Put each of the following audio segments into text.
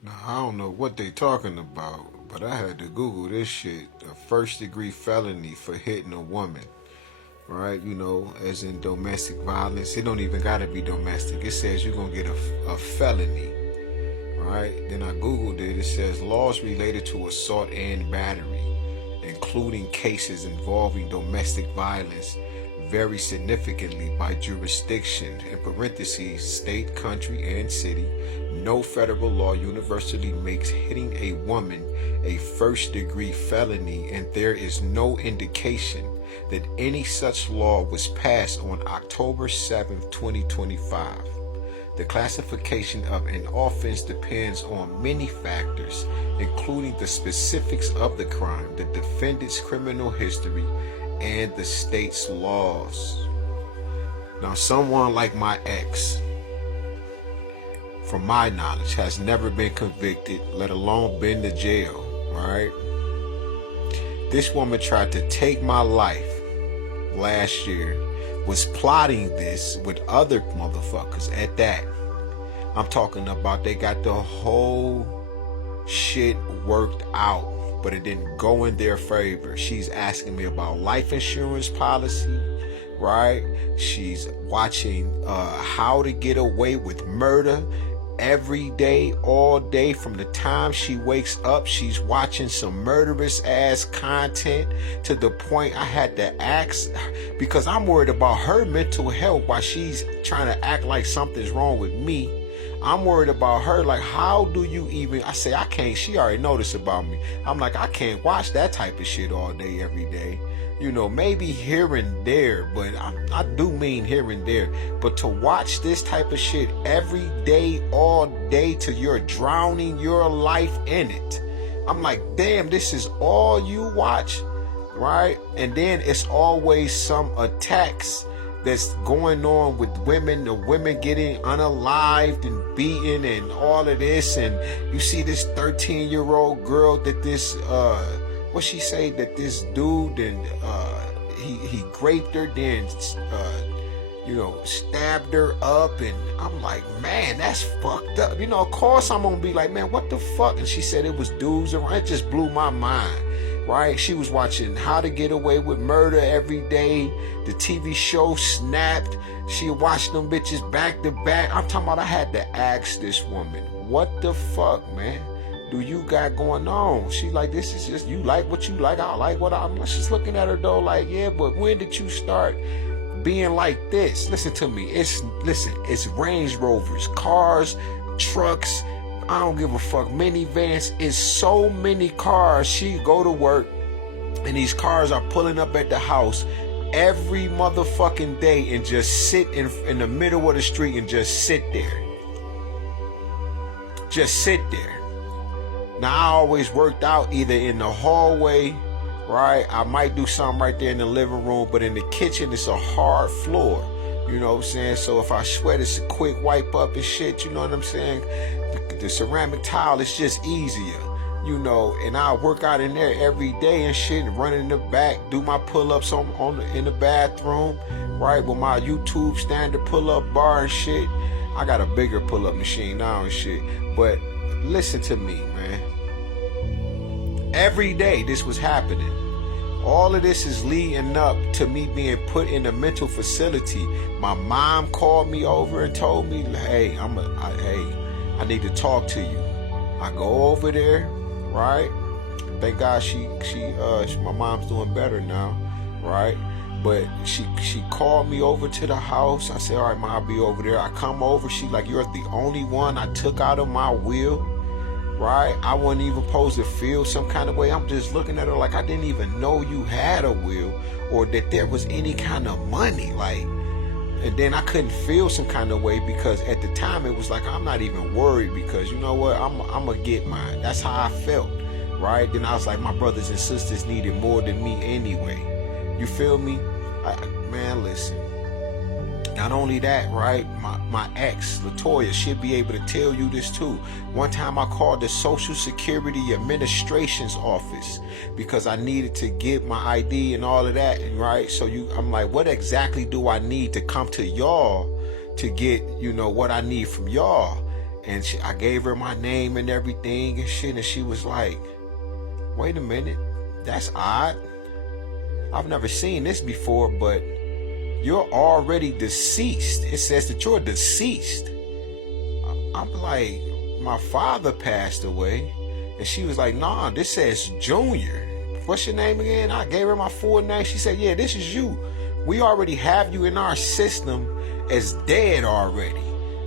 Now, I don't know what they talking about, but I had to Google this shit. A first degree felony for hitting a woman, right? You know, as in domestic violence. It don't even gotta be domestic. It says you're gonna get a felony, right? Then I Googled it. It says laws related to assault and battery, including cases involving domestic violence, vary significantly by jurisdiction, in parentheses, state, country, and city. No federal law universally makes hitting a woman a first degree felony, and there is no indication that any such law was passed on October 7th, 2025. The classification of an offense depends on many factors, including the specifics of the crime, the defendant's criminal history, and the state's laws. Now, someone like my ex, from my knowledge, has never been convicted, let alone been to jail, right? This woman tried to take my life last year, was plotting this with other motherfuckers at that. I'm talking about they got the whole shit worked out, but it didn't go in their favor. She's asking me about life insurance policy, right? She's watching How to Get Away with Murder every day, all day. From the time she wakes up, she's watching some murderous ass content, to the point I had to ask, because I'm worried about her mental health while she's trying to act like something's wrong with me. I'm worried about her. Like, how do you even, I say, I can't, she already noticed about me. I'm like, I can't watch that type of shit all day, every day. You know, maybe here and there, but I do mean here and there. But to watch this type of shit every day, all day, till you're drowning your life in it. I'm like, damn, this is all you watch, right? And then it's always some attacks that's going on with women, the women getting unalived and beaten and all of this. And you see this 13-year-old girl that this what she say, that this dude, and he raped her, then you know, stabbed her up. And I'm like, man, that's fucked up. You know, of course I'm gonna be like, man, what the fuck? And she said it was dudes around. It just blew my mind, right? She was watching How to Get Away with Murder every day. The TV show Snapped. She watched them bitches back to back. I'm talking about, I had to ask this woman, what the fuck, man, do you got going on? She like, this is just, you like what you like, I like what I'm just looking at her though, like, yeah, but when did you start being like this? Listen to me. It's Range Rovers, cars, trucks, I don't give a fuck, minivans. It's so many cars. She go to work and these cars are pulling up at the house every motherfucking day and just sit in the middle of the street and just sit there. Just sit there. Now, I always worked out either in the hallway, right? I might do something right there in the living room, but in the kitchen, it's a hard floor. You know what I'm saying? So if I sweat, it's a quick wipe up and shit, you know what I'm saying? The ceramic tile is just easier, you know, and I work out in there every day and shit, and run in the back, do my pull-ups in the bathroom, right, with my YouTube standard pull-up bar and shit. I got a bigger pull-up machine now and shit, but listen to me, man. Every day this was happening. All of this is leading up to me being put in a mental facility. My mom called me over and told me, hey, I need to talk to you. I go over there, right? Thank God my mom's doing better now, right? But she called me over to the house. I said, all right, Ma, I'll be over there. I come over. She like, you're the only one I took out of my will, right? I wasn't even supposed to feel some kind of way. I'm just looking at her like I didn't even know you had a will, or that there was any kind of money, like. And then I couldn't feel some kind of way, because at the time it was like, I'm not even worried, because you know what, I'm gonna get mine. That's how I felt, right? Then I was like, my brothers and sisters needed more than me anyway. You feel me? Man, listen. Not only that, right? My ex, Latoya, she'll be able to tell you this too. One time I called the Social Security Administration's office because I needed to get my ID and all of that, right? So I'm like, what exactly do I need to come to y'all to get, you know, what I need from y'all? And I gave her my name and everything and shit. And she was like, wait a minute, that's odd. I've never seen this before, but you're already deceased. It says that you're deceased. I'm like, my father passed away. And she was like, nah, this says Junior. What's your name again? I gave her my full name. She said, yeah, this is you. We already have you in our system as dead already,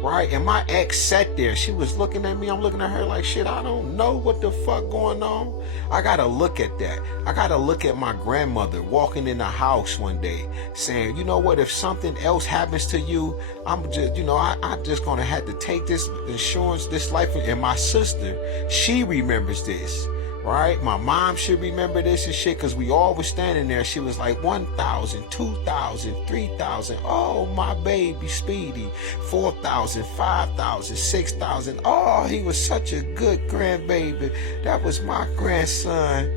right? And my ex sat there. She was looking at me. I'm looking at her like, shit, I don't know what the fuck going on. I got to look at that. I got to look at my grandmother walking in the house one day saying, you know what, if something else happens to you, I'm just, I just going to have to take this insurance, this life. And my sister, she remembers this. Right? My mom should remember this and shit, because we all was standing there. She was like 1,000, 2,000, 3,000. Oh, my baby Speedy. 4,000, 5,000, 6,000. Oh, he was such a good grandbaby. That was my grandson.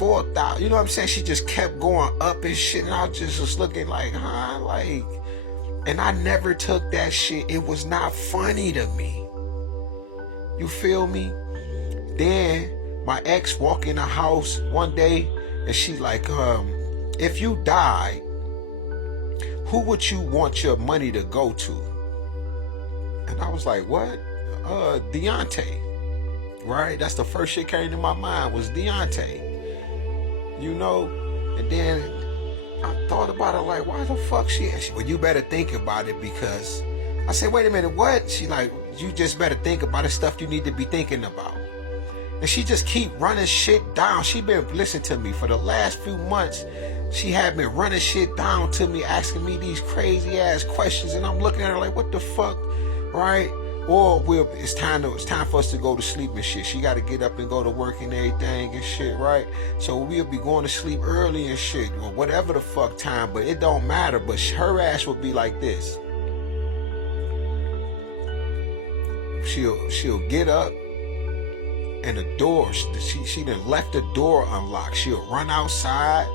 4,000. You know what I'm saying? She just kept going up and shit. And I just was looking like, huh? Like, and I never took that shit. It was not funny to me. You feel me? Then my ex walked in the house one day and she like, if you died, who would you want your money to go to? And I was like, what? Deontay. Right? That's the first shit came to my mind was Deontay. And then I thought about it like, why the fuck she? Well, you better think about it, because I said, wait a minute, what? She like, you just better think about the stuff you need to be thinking about. And she just keep running shit down. She been listening to me for the last few months. She had been running shit down to me, asking me these crazy ass questions, and I'm looking at her like, what the fuck, right? Or it's time for us to go to sleep and shit. She got to get up and go to work and everything and shit, right? So we'll be going to sleep early and shit, or whatever the fuck time. But it don't matter. But her ass will be like this. She'll get up. And the door, she done left the door unlocked. She'll run outside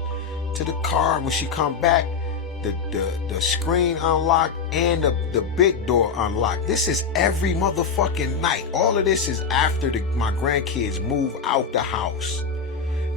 to the car. And when she come back, the screen unlocked and the big door unlocked. This is every motherfucking night. All of this is after my grandkids move out the house.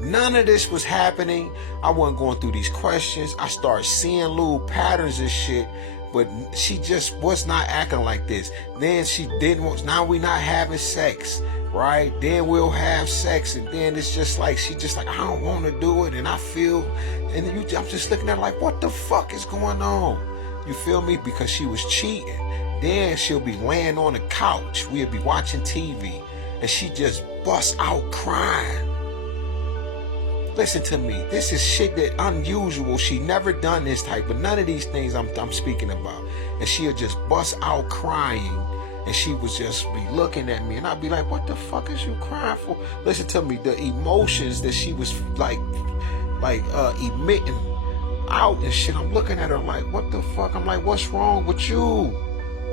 None of this was happening. I wasn't going through these questions. I started seeing little patterns and shit. But she just was not acting like this. Then she didn't want, now we not having sex. Right? Then we'll have sex, and then it's just like, she just like, I don't want to do it, and I feel, and I'm just looking at her like, what the fuck is going on? You feel me? Because she was cheating. Then she'll be laying on the couch. We'll be watching TV, and she just busts out crying. Listen to me. This is shit that unusual. She never done this type, but none of these things I'm speaking about. And she'll just bust out crying. And she would just be looking at me, and I'd be like, what the fuck is you crying for? Listen to me, the emotions that she was like emitting out and shit. I'm looking at her like, what the fuck? I'm like, what's wrong with you?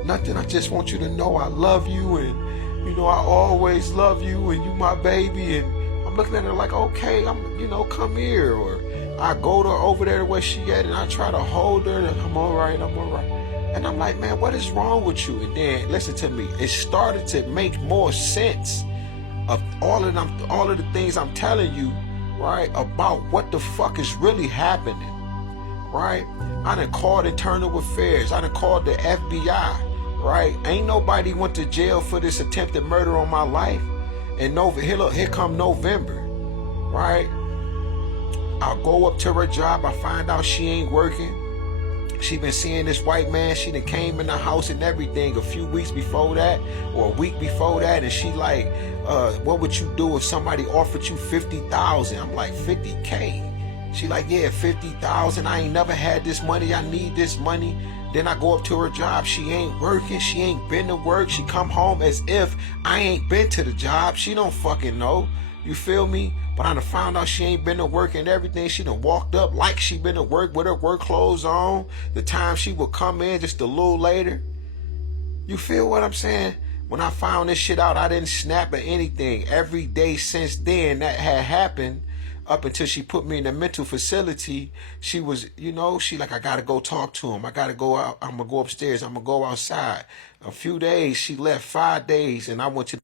Nothing. I just want you to know I love you, and I always love you, and you my baby. And I'm looking at her like, okay, come here. Or I go to over there where she at, and I try to hold her, and I'm all right. And I'm like, man, what is wrong with you? And then, listen to me, it started to make more sense of all of the things I'm telling you, right, about what the fuck is really happening, right? I done called Internal Affairs. I done called the FBI, right? Ain't nobody went to jail for this attempted murder on my life. And here come November, right? I'll go up to her job. I find out she ain't working. She been seeing this white man. She done came in the house and everything a few weeks before that, or a week before that, and she like, what would you do if somebody offered you 50,000? I'm like, 50K? She like, yeah, 50,000. I ain't never had this money. I need this money. Then I go up to her job. She ain't working. She ain't been to work. She come home as if I ain't been to the job. She don't fucking know. You feel me? But I done found out she ain't been to work and everything. She done walked up like she been to work with her work clothes on. The time she would come in just a little later. You feel what I'm saying? When I found this shit out, I didn't snap or anything. Every day since then that had happened, up until she put me in a mental facility, she was, she like, I gotta go talk to him. I gotta go out. I'm gonna go upstairs. I'm gonna go outside. A few days, she left 5 days, and I went to